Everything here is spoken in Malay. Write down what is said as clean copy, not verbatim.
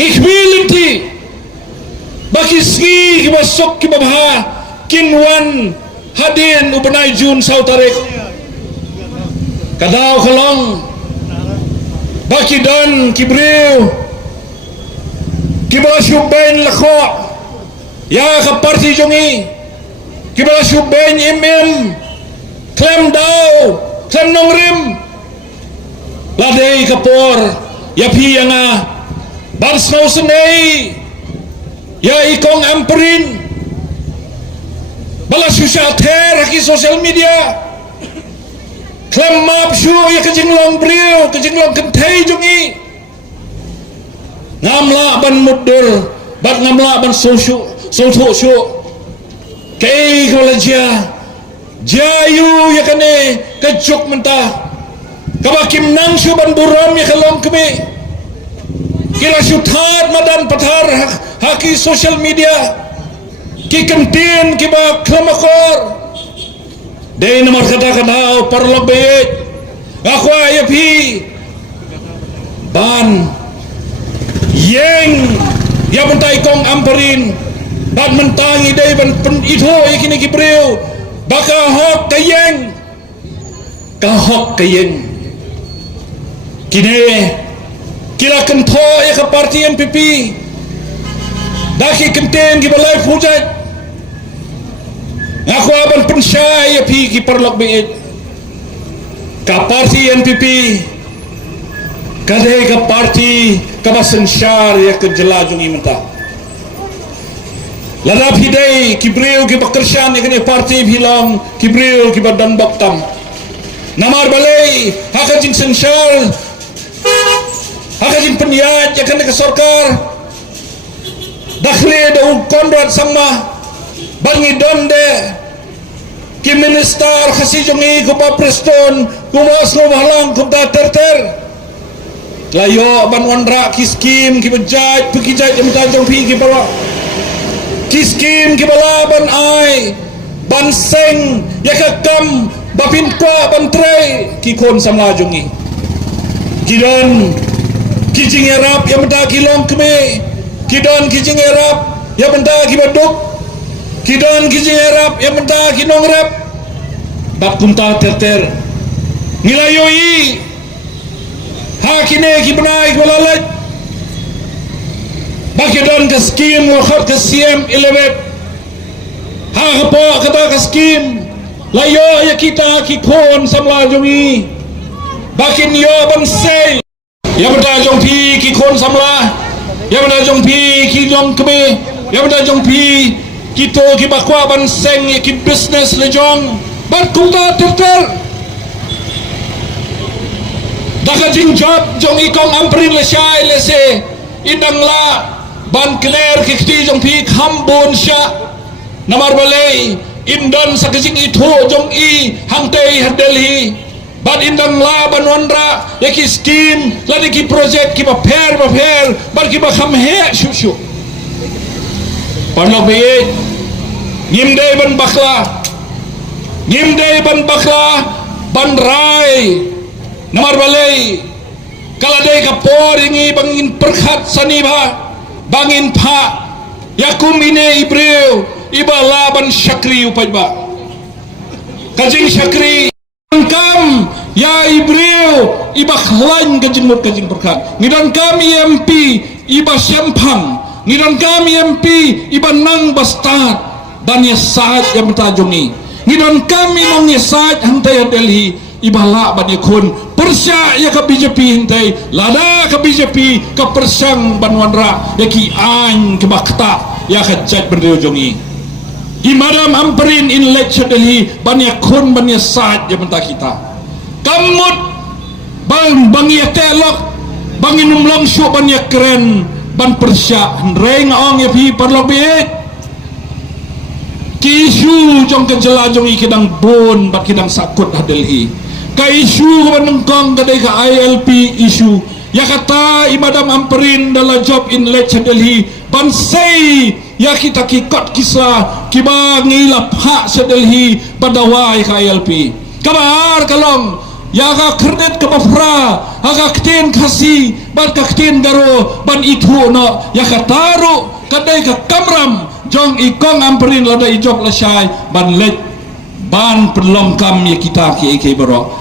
Ngikbilinti bakisgi kibasok kibabha kinwan hadin ubanay Jun sautarik kadaw kalong bakidon kibriw kibalashubain lako ya ka parti jongi kibalashubain imim klem daw klem nongrim ladei kapor yapi yang bars mau senei ya ikong amperin balas susah ter haki sosial media klem map syu ya kejinglong brio kejinglong kentai jungi ngamla ban mudur bat ngamla ban sosyu sosyu kei kolaja jayu ya kane kejuk mentah kabakim nang syu ban buram ya kalong kemi kira syutat madan pathar haki social media ki kentin ki ba klamakor day nomor kata-kata parlok beit aku ayapi ban yeng ya bentai kong amperin dan mentangi day ban itu yakini kibreu baka hok kayeng kahok kayeng kini kira kento ya ke parti NPP daki kenten ki balai pujat aku aban pensyai ya pi ki perlok beit ka parti NPP kadai ka parti ka basensyar ya ke jelajungi mentah ladap hidai ki breu ki bakersan ya kene parti bilang ki breu ki badan baktam namar balai hakajin sensyar hakajin pendiat ya kena ke sorkar dakhli daun konrad sama bangi donde ki minister khasi jongi ko pa preston kumos no balang ko da terter layo ban wandra ki skim ki bejaj pi jaj minta jong pi ki bala ki skim ki bala ban ai ban seng ya ka kam bapin kwa ban tre ki kon sama jongi kidon kijing erap yang benda kilong keme kidon kijing erap yang benda kibaduk kidon kijing erap yang benda kinong rap bak kunta terter nilayoi hakine kibnai kibalalat bak kidon ke skim wakhat ke CM 11 ha po kata ke skim layo ya kita kikon samla jongi bakin yo ban say ya benda jong pi ki kon samla ya benda jong pi ki jong kebe ya benda jong pi kito ki bakwa ban seng ki business le jong ban kuta terter daka jing job jong ikong amperin le syai le se indang la ban clear ki kti jong pi khambon sya namar balai indon sakajing itu jong i hangtei Delhi ban indang la ban wandra yaki skim lagi ki project ki ba pher ban ki ba kham he shu panok be ngimde ban bakla ban rai namar balai kala dei ka por ingi bangin perkhat sani ba bangin pha yakum ine ibreu ibala ban syakri upajba kajing syakri kam ya ibreu ibakhlain kajing perkat ngidan kami MP iba sempang ngidan kami MP iba nang bastad dan yesat yang bertajungi ngidan kami nang yesat hantai Delhi ibala ban yakun persya ya ke BJP hantai lada ke BJP ke persang banwanra yaki an ke bakta ya ke jat berdujungi Imadam amperin in lecture Delhi banyak kun banyak saat yang mentah kita kamut bang ya telok bang inum langsung banyak keren ban persya reng ong ya pi parlok beit kisu jong kejela jong ikidang bon bat kidang sakut Delhi ka isu banengkong kadai ka ILP isu ya kata imadam amperin dalam job in lecture Delhi ban say ya kita kikot kisah kiba ngilap hak sedelhi badawai KLP kabar kalong ya ka kredit ka mafra aga ktin kasi ban ka ktin garo ban itu no ya ka taru kadai ka kamram jong ikong amperin lada ijok lasai ban lek ban pelongkam ya kita ki baro